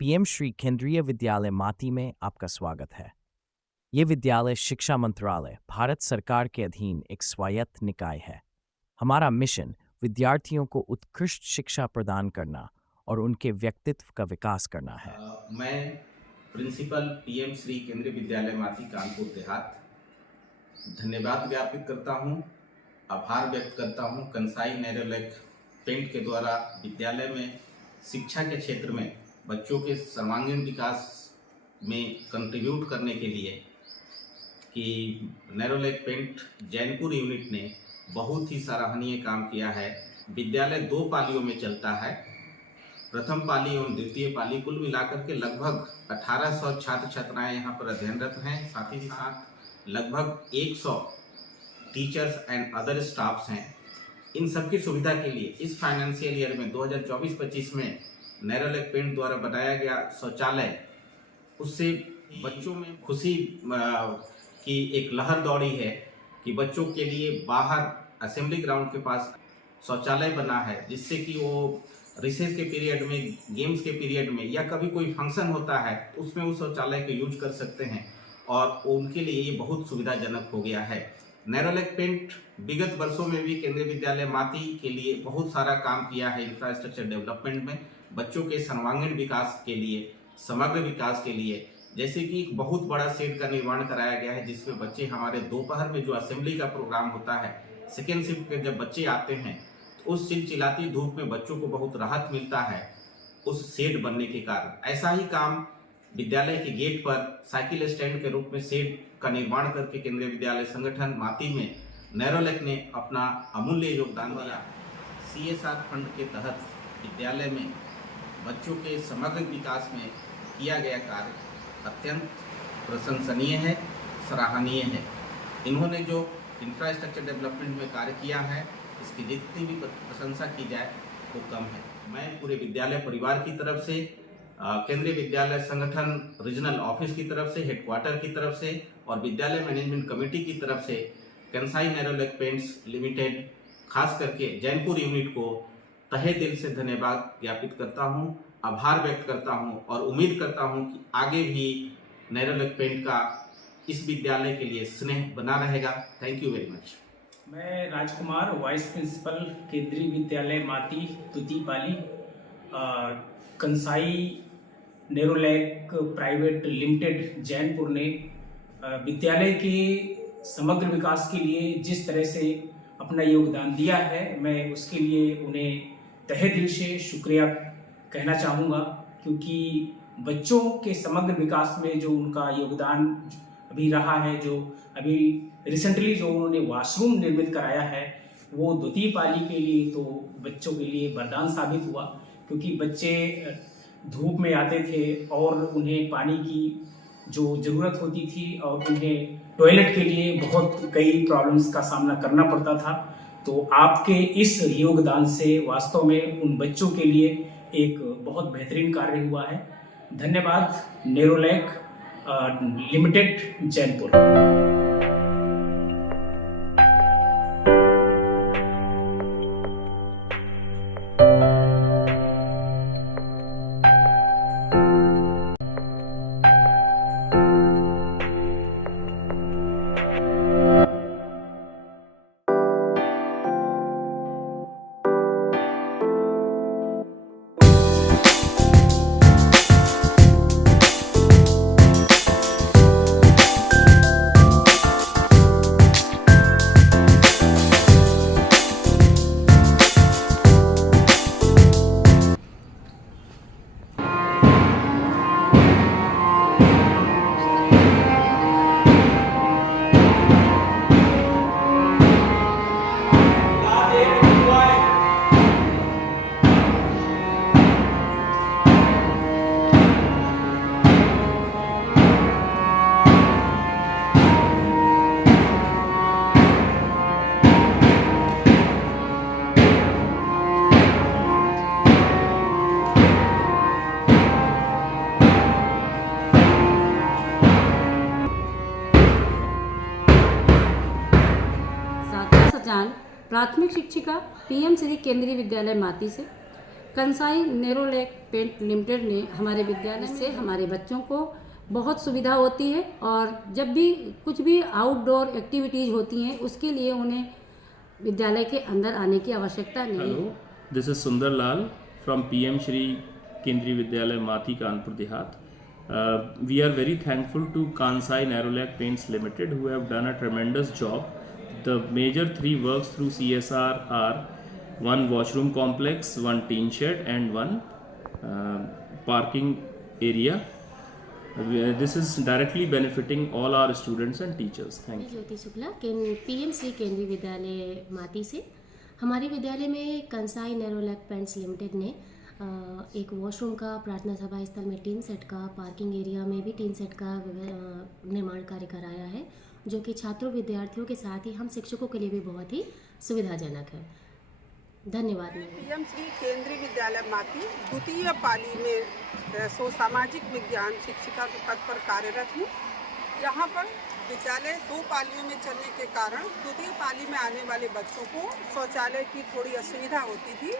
PM Shri केंद्रीय विद्यालय माती में आपका स्वागत है। ये विद्यालय शिक्षा मंत्रालय, भारत सरकार के अधीन एक स्वायत्त निकाय है। हमारा मिशन विद्यार्थियों को उत्कृष्ट शिक्षा प्रदान करना और उनके व्यक्तित्व का विकास करना है। मैं प्रिंसिपल पीएम श्री केंद्रीय विद्यालय माती कानपुर देहात धन्यवाद ज्ञापित करता हूँ, आभार व्यक्त करता हूँ कंसाई नेरोलैक पेंट के द्वारा विद्यालय में शिक्षा के क्षेत्र में बच्चों के सर्वांगीण विकास में कंट्रीब्यूट करने के लिए कि नेरोलैक पेंट जैनपुर यूनिट ने बहुत ही सराहनीय काम किया है। विद्यालय 2 पालियों में चलता है। प्रथम पाली एवं द्वितीय पाली कुल मिलाकर के लगभग 1800 छात्र छात्राएं यहाँ पर अध्ययनरत हैं। साथ ही साथ लगभग 100 टीचर्स एंड अदर स्टाफ्स हैं। इन सबकी सुविधा के लिए इस फाइनेंशियल ईयर में 2024-25 में नेरोलैक पेंट द्वारा बनाया गया शौचालय, उससे बच्चों में खुशी की एक लहर दौड़ी है कि बच्चों के लिए बाहर असेंबली ग्राउंड के पास शौचालय बना है, जिससे कि वो रिसेस के पीरियड में, गेम्स के पीरियड में या कभी कोई फंक्शन होता है उसमें उस शौचालय को यूज कर सकते हैं और उनके लिए ये बहुत सुविधाजनक हो गया है। नेरोलैक पेंट विगत वर्षों में भी केंद्रीय विद्यालय माती के लिए बहुत सारा काम किया है इंफ्रास्ट्रक्चर डेवलपमेंट में, बच्चों के सर्वांगीण विकास के लिए, समग्र विकास के लिए। जैसे कि एक बहुत बड़ा शेड का निर्माण कराया गया है जिसमें बच्चे हमारे दोपहर में जो असेंबली का प्रोग्राम होता है, सेकेंड शिफ्ट के जब बच्चे आते हैं तो उस चिलचिलाती धूप में बच्चों को बहुत राहत मिलता है उस शेड बनने के कारण। ऐसा ही काम विद्यालय के गेट पर साइकिल स्टैंड के रूप में शेड का निर्माण करके केंद्रीय विद्यालय संगठन माती में नेरोलैक ने अपना अमूल्य योगदान दिया। CSR फंड के तहत विद्यालय में बच्चों के समग्र विकास में किया गया कार्य अत्यंत प्रशंसनीय है, सराहनीय है। इन्होंने जो इंफ्रास्ट्रक्चर डेवलपमेंट में कार्य किया है, इसकी जितनी भी प्रशंसा की जाए वो कम है। मैं पूरे विद्यालय परिवार की तरफ से, केंद्रीय विद्यालय संगठन रीजनल ऑफिस की तरफ से, हेडक्वार्टर की तरफ से और विद्यालय मैनेजमेंट कमेटी की तरफ से कंसाई नेरोलैक पेंट्स लिमिटेड खास करके जैनपुर यूनिट को तहे दिल से धन्यवाद ज्ञापित करता हूँ, आभार व्यक्त करता हूँ और उम्मीद करता हूँ कि आगे भी नेरोलैक पेंट का इस विद्यालय के लिए स्नेह बना रहेगा। Thank you very much. मैं राजकुमार, वाइस प्रिंसिपल केंद्रीय विद्यालय माती द्वितीय पाली, Kansai Nerolac private limited Jainpur ने विद्यालय के समग्र विकास के लिए जिस तरह से अपना योगदान दिया है, मैं उसके लिए उन्हें तहे दिल से शुक्रिया कहना चाहूँगा, क्योंकि बच्चों के समग्र विकास में जो उनका योगदान अभी रहा है, जो अभी रिसेंटली जो उन्होंने वॉशरूम निर्मित कराया है, वो द्वितीय पाली के लिए तो बच्चों के लिए वरदान साबित हुआ, क्योंकि बच्चे धूप में आते थे और उन्हें पानी की जो ज़रूरत होती थी और उन्हें टॉयलेट के लिए बहुत कई प्रॉब्लम्स का सामना करना पड़ता था। तो आपके इस योगदान से वास्तव में उन बच्चों के लिए एक बहुत बेहतरीन कार्य हुआ है। धन्यवाद नेरोलैक लिमिटेड जैनपुर। प्राथमिक शिक्षिका पीएम श्री केंद्रीय विद्यालय माती से, कंसाई नेरोलैक पेंट लिमिटेड ने हमारे विद्यालय से हमारे बच्चों को बहुत सुविधा होती है और जब भी कुछ भी आउटडोर एक्टिविटीज़ होती हैं उसके लिए उन्हें विद्यालय के अंदर आने की आवश्यकता नहीं है। हेलो, दिस इज सुंदर लाल फ्रॉम पीएम श्री केंद्रीय विद्यालय माथी Kanpur Dehat. We are very thankful to Kansai Nerolac Paints Limited who have done a tremendous job. The major 3 works through CSR are 1 washroom complex, 1 teen shed and 1 parking area. This is directly benefiting all our students and teachers. Thank you. Jyoti Shukla PM Shri केंद्रीय विद्यालय माती से हमारे विद्यालय में Kansai Nerolac paints limited ने एक washroom का, प्रार्थना सभा स्थल में टीन सेट का, पार्किंग एरिया में भी टीन सेट का निर्माण कार्य कराया है, जो कि छात्रों विद्यार्थियों के साथ ही हम शिक्षकों के लिए भी बहुत ही सुविधाजनक है. धन्यवाद. पीएम श्री केंद्रीय विद्यालय माती द्वितीय पाली में सामाजिक विज्ञान शिक्षिका के पद पर कार्यरत हूँ. यहाँ पर विद्यालय 2 पालियों में चलने के कारण द्वितीय पाली में आने वाले बच्चों को शौचालय की थोड़ी असुविधा होती थी,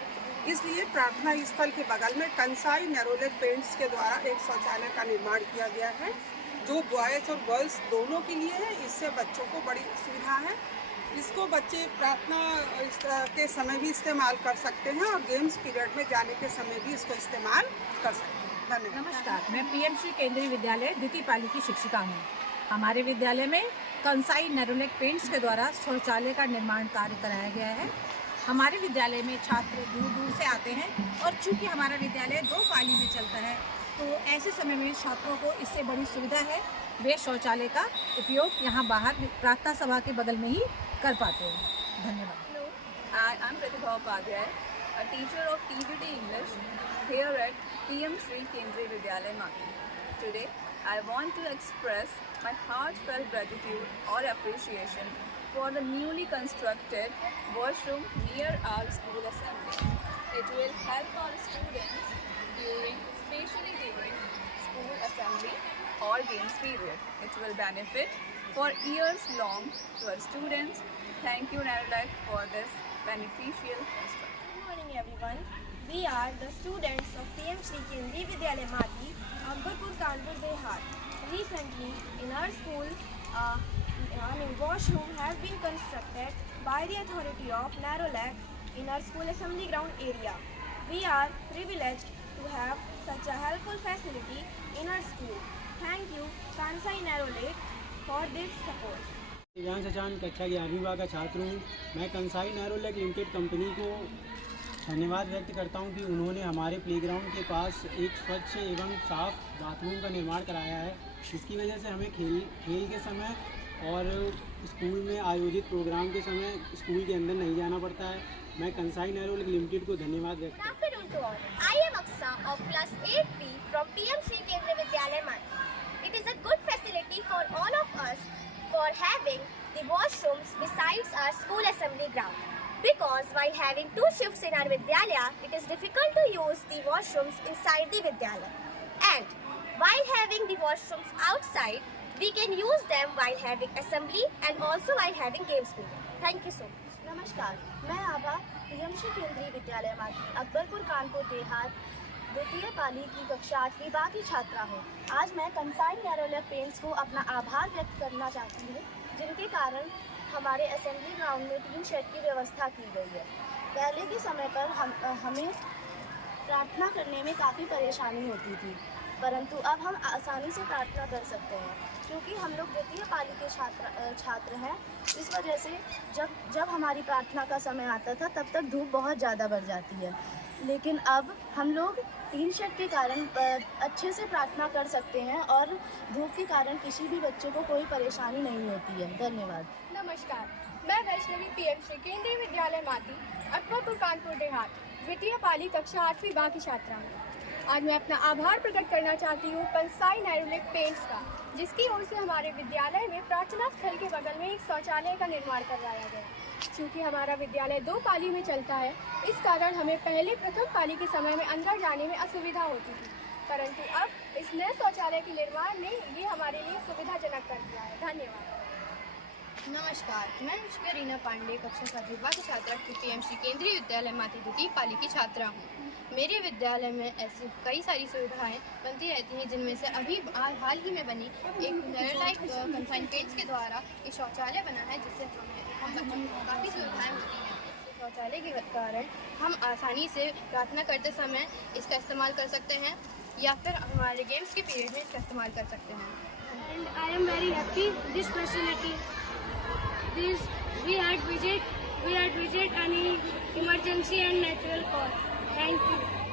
इसलिए प्रार्थना स्थल के बगल में कंसाई नेरोलैक पेंट्स के द्वारा एक शौचालय का निर्माण किया गया है, जो बॉयज़ और गर्ल्स दोनों के लिए है. इससे बच्चों को बड़ी सुविधा है. इसको बच्चे प्रार्थना के समय भी इस्तेमाल कर सकते हैं और गेम्स पीरियड में जाने के समय भी इसको इस्तेमाल कर सकते हैं. धन्यवाद. नमस्कार, मैं पीएम श्री केंद्रीय विद्यालय द्वितीय पाली की शिक्षिका हूँ. हमारे विद्यालय में कंसाई नेरोलैक पेंट्स के द्वारा शौचालय का निर्माण कार्य कराया गया है. हमारे विद्यालय में छात्र दूर दूर से आते हैं और चूँकि हमारा विद्यालय 2 पाली में चलता है तो ऐसे समय में छात्रों को इससे बड़ी सुविधा है, वे शौचालय का उपयोग यहाँ बाहर प्रार्थना सभा के बगल में ही कर पाते हैं. धन्यवाद. Hello, I am Pratibha Upadhyay, a teacher of TVT English here at PM Shri Kendriya Vidyalaya Mati. Today, I want to express my heartfelt gratitude or appreciation for the newly constructed washroom near our school assembly. It will help our students especially during school assembly or games period. It will benefit for years long to our students. Thank you, Nerolac, for this beneficial construction. Good morning, everyone. We are the students of PM Shri Kendriya Vidyalaya Mati, Akbarpur Kanpur Dehat. Recently, in our school, a washroom has been constructed by the authority of Nerolac in our school assembly ground area. We are privileged to have such a helpful facility in our school. Thank you, Kansai Nerolac, for this support. Divyansh चांद कक्षा 11वीं का छात्र हूँ. मैं Kansai Nerolac limited company को धन्यवाद व्यक्त करता हूँ कि उन्होंने हमारे प्लेग्राउंड के पास एक स्वच्छ एवं साफ बाथरूम का निर्माण कराया है. इसकी वजह से हमें खेल के समय और स्कूल में आयोजित प्रोग्राम के समय स्कूल के अंदर नहीं जाना पड़ता है. मैं कंसाई नेरोलैक लिमिटेड को धन्यवाद व्यक्त करता हूँ. Good afternoon to all. I am Aksa of class 8B from PM Shri Kendriya Vidyalaya Mati. It is a good facility for all of us for having the washrooms besides our school assembly ground. Because while having 2 shifts in our Vidyalaya, it is difficult to use the washrooms inside the Vidyalaya. And while having the washrooms outside, we can use them while having assembly and also while having games period. Thank you so much. नमस्कार, मैं आभा PM Shri केंद्रीय विद्यालय माती अकबरपुर कानपुर देहात द्वितीय पाली की कक्षा 8वीं बा की छात्रा हूँ. आज मैं कंसाई नेरोलैक पेंट्स को अपना आभार व्यक्त करना चाहती हूँ, जिनके कारण हमारे असेंबली ग्राउंड में टीन शेड की व्यवस्था की गई है. पहले के समय पर हमें प्रार्थना करने में काफ़ी परेशानी होती थी, परंतु अब हम आसानी से प्रार्थना कर सकते हैं क्योंकि हम लोग द्वितीय पाली के छात्र हैं. इस वजह से जब हमारी प्रार्थना का समय आता था तब तक धूप बहुत ज़्यादा बढ़ जाती है, लेकिन अब हम लोग टीन शेड के कारण अच्छे से प्रार्थना कर सकते हैं और धूप के कारण किसी भी बच्चे को कोई परेशानी नहीं होती है. धन्यवाद. नमस्कार, मैं वैष्णवी पीएम श्री केंद्रीय विद्यालय माती अकबरपुर कानपुर देहात द्वितीय पाली कक्षा 8वीं बा की छात्रा हूँ. आज मैं अपना आभार प्रकट करना चाहती हूँ कंसाई नेरोलैक पेंट्स का, जिसकी ओर से हमारे विद्यालय में प्रार्थना स्थल के बगल में एक शौचालय का निर्माण करवाया गया. क्योंकि हमारा विद्यालय 2 पाली में चलता है, इस कारण हमें पहले प्रथम पाली के समय में अंदर जाने में असुविधा होती थी, परंतु अब इस नए शौचालय के निर्माण ने ये हमारे लिए सुविधाजनक कर दिया है. धन्यवाद. नमस्कार, मैं रीना पांडे कक्षा 7वीं की छात्रा पीएम श्री केंद्रीय विद्यालय माती द्वितीय पाली की छात्रा हूँ. मेरे विद्यालय में ऐसी कई सारी सुविधाएं बनती रहती हैं, जिनमें से अभी हाल ही में बनी एक नेरोलैक कंसाइन्ड पेंट्स के द्वारा एक शौचालय बना है, जिससे हम बच्चों को काफ़ी सुविधाएं होती हैं। शौचालय के कारण हम आसानी से प्रार्थना करते समय इसका इस्तेमाल कर सकते हैं या फिर हमारे गेम्स के पीरियड में इसका इस्तेमाल कर सकते हैं। And I am very happy this facility this we had visit any emergency and natural call. Thank you.